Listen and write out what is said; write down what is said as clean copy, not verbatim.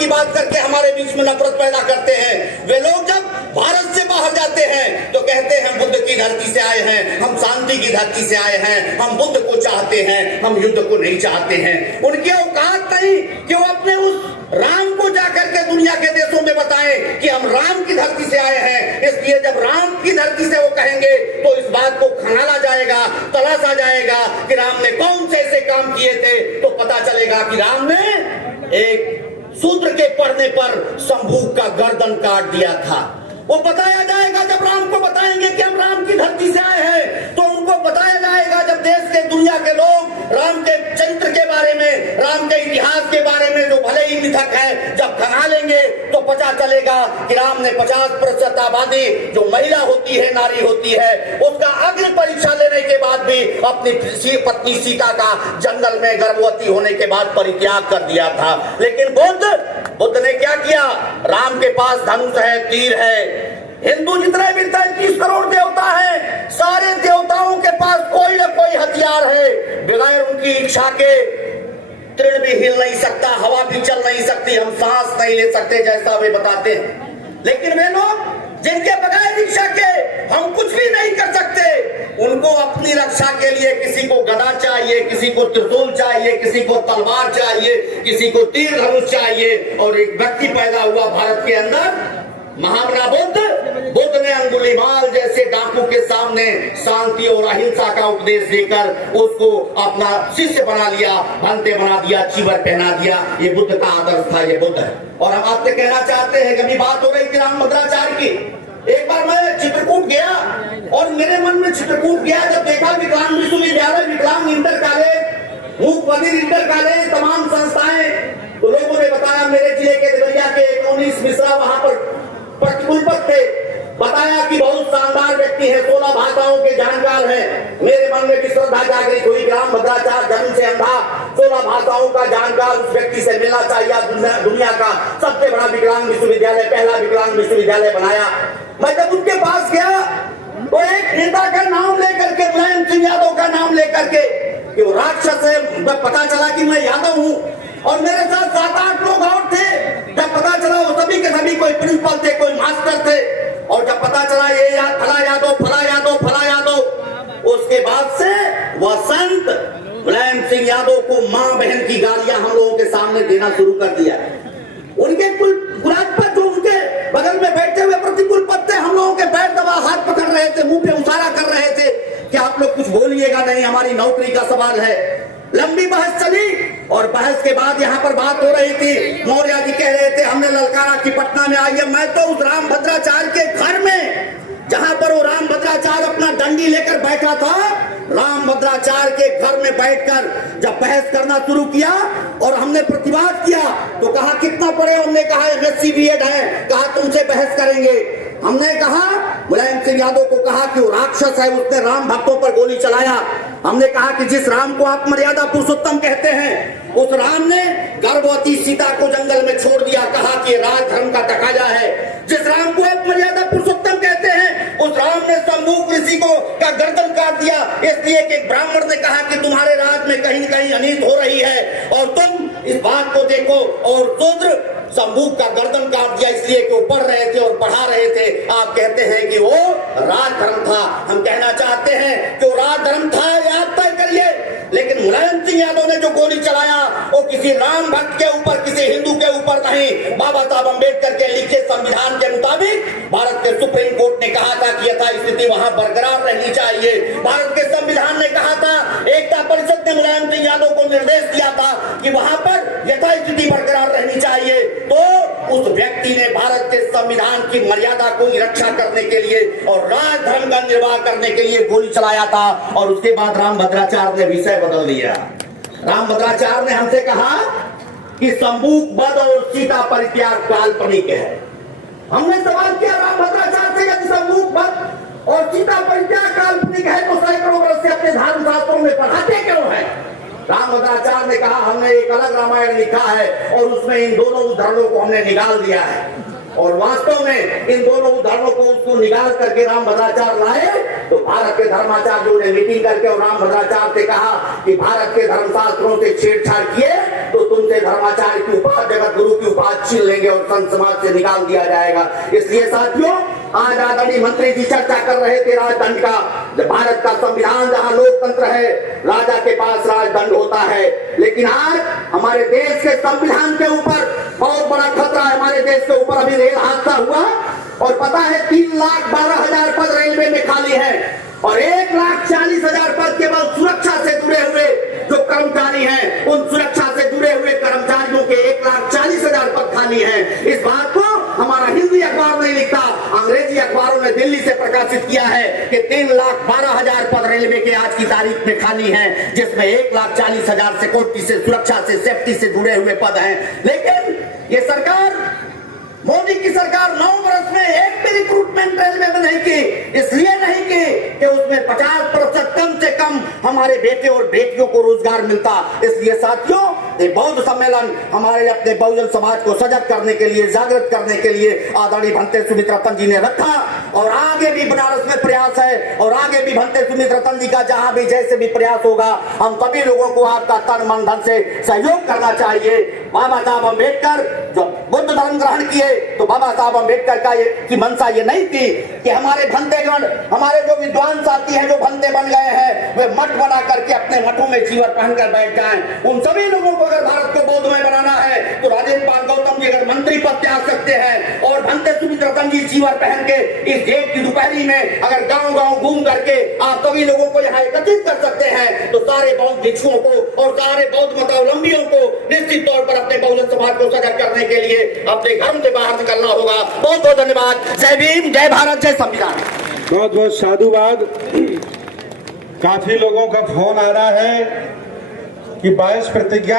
की बात करके हमारे बीच में नफरत पैदा करते हैं। वे लोग जब भारत से बाहर जाते हैं तो कहते हैं हम बुद्ध की धरती से आए हैं, हम शांति की धरती से आए हैं, हम बुद्ध को चाहते हैं, हम युद्ध को नहीं चाहते हैं। उनकी औकात नहीं कि वो अपने उस राम को जाकर के दुनिया के देशों में बताएं कि हम राम की धरती से आए हैं। इसलिए जब राम की धरती से वो कहेंगे तो इस बात को खंगाला जाएगा, तलाशा जाएगा कि राम ने कौन से ऐसे काम किए थे, तो पता चलेगा कि राम ने एक सूत्र के पढ़ने पर शंभू का गर्दन काट दिया था। वो बताया जाएगा जब राम को बताएंगे कि हम राम की धरती से आए हैं, तो उनको बताया जाएगा जब देश के दुनिया के लोग राम के चरित्र के बारे में, राम के इतिहास के बारे में जो भले ही मिथक है जब खंगालेंगे तो पता चलेगा कि राम ने 50% आबादी जो महिला होती है, नारी होती है, उसका अग्नि परीक्षा लेने के बाद भी अपनी पत्नी सीता का जंगल में गर्भवती होने के बाद परित्याग कर दिया था। लेकिन बुद्ध ने क्या किया? राम के पास धनुष है, तीर है। हिंदू जितने भी 33 करोड़ देवता हैं, सारे देवताओं के पास कोई न कोई हथियार है। बगैर उनकी इच्छा के तृण भी हिल नहीं सकता, हवा भी चल नहीं सकती, हम सांस नहीं ले सकते, जैसा वे बताते हैं। लेकिन वे लोग जिनके बगैर इच्छा के हम कुछ भी नहीं कर सकते, उनको अपनी रक्षा के लिए किसी को गदा चाहिए, किसी को त्रिशूल चाहिए, किसी को तलवार चाहिए, किसी को तीर धनुष चाहिए। और एक व्यक्ति पैदा हुआ भारत के अंदर, महामना बुद्ध ने अंगुलीमाल जैसे डाकू के सामने शांति और अहिंसा का उपदेश देकर उसको अपना शिष्य बना लिया, भंते बना दिया, चीवर पहना दिया। ये बुद्ध का आदर्श था, ये बुद्ध है। और हम आपसे कहना चाहते हैं, कभी बात हो रही थी रामभद्राचार्य की। एक बार मैं चित्रकूट गया और मेरे मन में चित्रकूट गया जब देखा विकलांग विश्वविद्यालय, विकलांग इंटर कॉलेज, मूक बधिर इंटर कॉलेज, तमाम संस्थाएं, तो लोगों ने बताया मेरे जिले के देवरिया के 19 मिश्रा वहां पर प्रतिकूल पद थे। बताया कि बहुत शानदार व्यक्ति है, 16 भाषाओं के जानकार हैं। मेरे मन में भी श्रद्धा जागृत हुई, रामभद्राचार्य जन्म से अंधा, 16 भाषाओं का जानकार, उस व्यक्ति से मिलना चाहिए। दुनिया का सबसे बड़ा विकलांग विश्वविद्यालय, पहला विकलांग विश्वविद्यालय बनाया। मैं जब उनके पास गया तो एक नेता का नाम लेकर के, मुलायम सिंह यादव का नाम लेकर के, कि वो राक्षस है, पता चला कि मैं यादव हूँ। और मेरे साथ 7-8 लोग और थे। जब पता चला वो सभी के सभी कोई प्रिंसिपल थे, कोई मास्टर थे। और जब पता चला ये फला यादव, फला यादव, फला यादव, उसके बाद से वह संत मुलायम सिंह यादव को मां बहन की गालियां हम लोगों के सामने देना शुरू कर दिया। उनके गुलाब पर जो उनके बगल में बैठे हुए प्रतिकूल पद थे, हम लोगों के पैर दबा हाथ पकड़ रहे थे, मुंह पे उसारा कर रहे थे कि आप लोग कुछ बोलिएगा नहीं, हमारी नौकरी का सवाल है। लंबी बहस चली और बहस के बाद यहाँ पर बात हो रही थी। मौर्य जी कह रहे थे हमने ललकारा कि पटना में आइए। मैं तो उस रामभद्राचार्य के घर में, जहां पर वो रामभद्राचार्य अपना डंडी लेकर बैठा था, रामभद्राचार्य के घर में बैठकर जब बहस करना शुरू किया और हमने प्रतिवाद किया तो कहा कितना पढ़े? हमने कहा MSc BEd है। कहा तुमसे बहस करेंगे। हमने कहा, मुलायम सिंह यादव को कहा कि वो राक्षस है, उसने राम भक्तों पर गोली चलाया। हमने कहा कि जिस राम को आप मर्यादा पुरुषोत्तम कहते हैं, उस राम ने गर्भवती सीता को जंगल में छोड़ दिया, कहा कि राजधर्म का तकाजा है। जिस राम को आप मर्यादा पुरुषोत्तम कहते हैं, उस राम ने शंभू ऋषि को का गर्दन काट दिया, इसलिए कि ब्राह्मण ने कहा कि तुम्हारे राज में कहीं न कहीं अनित हो रही है और तुम इस बात को देखो। और शूद्र शंभू का गर्दन काट दिया इसलिए कि वो पढ़ रहे थे और पढ़ा रहे थे। आप कहते हैं कि वो राजधर्म था। हम कहना चाहते हैं कि वो राजधर्म था, याद तय करिए। लेकिन मुलायम सिंह यादव ने जो गोली चलाया वो किसी राम भक्त के ऊपर, किसी हिंदू के ऊपर नहीं, बाबा साहब अम्बेडकर के लिखे संविधान के मुताबिक भारत के सुप्रीम कोर्ट ने कहा था कि यथास्थिति वहां बरकरार रहनी चाहिए। भारत के संविधान ने कहा था, एकता परिषद ने मुलायम सिंह यादव को निर्देश दिया था कि वहां पर यथास्थिति बरकरार रहनी चाहिए। तो उस व्यक्ति ने भारत के संविधान की मर्यादा को रक्षा करने के लिए और राजधर्म का निर्वाह करने के लिए गोली चलाया था। और उसके बाद रामभद्राचार्य ने विषय बदल दिया। रामभद्राचार्य ने हमसे कहा कि शंभू वध और सीता परित्याग काल्पनिक है। हमने सवाल किया रामभद्राचार्य से, यदि शंभू वध और सीता परित्याग काल्पनिक है तो सैकड़ों वर्ष से अपने धर्म शास्त्रों में पढ़ाते क्यों है? रामभद्राचार्य ने कहा हमने एक अलग रामायण लिखा है और उसमें इन दोनों उदाहरणों को हमने निकाल दिया है। और वास्तव में इन दोनों उदाहरणों को उसको निकाल करके रामभद्राचार्य लाए तो भारत के धर्माचार्यों ने मीटिंग करके और रामभद्राचार्य से कहा कि भारत के धर्मशास्त्रों से छेड़छाड़ किए तो तुमसे धर्माचार्य की उपाधि जगत गुरु की उपाधि छीन लेंगे और संत समाज से निकाल दिया जाएगा। इसलिए साथियों, आज आदरणीय मंत्री जी चर्चा कर रहे थे राजदंड का। भारत का संविधान जहां लोकतंत्र है, राजा के पास राजदंड होता है, लेकिन आज हमारे देश के संविधान के ऊपर बहुत बड़ा खतरा है। हमारे देश के ऊपर अभी रेल हादसा हुआ और पता है 3,12,000 पद रेलवे में खाली है और 1,40,000 पद केवल सुरक्षा से जुड़े हुए जो कर्मचारी हैं, उन सुरक्षा से जुड़े हुए कर्मचारियों के 1,40,000 पद खाली हैं। इस बात को हमारा हिंदी अखबार नहीं लिखता, अंग्रेजी अखबारों ने दिल्ली से प्रकाशित किया है कि 3,12,000 पद रेलवे के आज की तारीख में खाली हैं, जिसमें 1,40,000 सिक्योरिटी से, सुरक्षा से, सेफ्टी से जुड़े हुए पद हैं। लेकिन ये सरकार, मोदी की सरकार 9 वर्ष में एक भी रिक्रूटमेंट रेलवे में नहीं की। इसलिए नहीं की कि उसमें 50% कम से कम हमारे बेटे और बेटियों को रोजगार मिलता। इसलिए साथियों, ये बौद्ध सम्मेलन हमारे अपने बहुजन समाज को सजग करने के लिए, जागृत करने के लिए आदरणीय भंते सुमित रतन जी ने रखा और आगे भी बनारस में प्रयास है और आगे भी भंते सुमित रतन जी का जहां भी जैसे भी प्रयास होगा, हम सभी लोगों को आपका तन मन धन से सहयोग करना चाहिए। बाबा साहब अम्बेडकर जो बुद्ध धर्म ग्रहण किए, तो बाबा साहब अम्बेडकर की मंशा ये नहीं थी कि हमारे भंतेगण, हमारे जो विद्वान साथी हैं जो भंते बन गए हैं, वे मठ बना करके अपने मठों में चीवर पहनकर बैठ जाएं। उन सभी लोगों को अगर भारत को बौद्धमय बनाना है तो राजेंद्र पाल गौतम जी अगर मंत्री पद त्याग सकते हैं और भंते सुमित रतन जी चीवर पहन के इस जेठ की दोपहरी में अगर गांव-गांव घूम करके आप सभी लोगों को यहाँ एकत्रित कर सकते हैं, तो सारे बौद्ध भिक्षुओं को और सारे बौद्ध मतावलंबियों को निश्चित तौर पर अपने बहुजन समाज को सजग करने के लिए अपने घरों से बाहर निकलना होगा। बहुत बहुत धन्यवाद। जय भीम, जय भारत, जय संविधान। बहुत बहुत साधुवाद। काफी लोगों का फोन आ रहा है कि 22 प्रतिज्ञा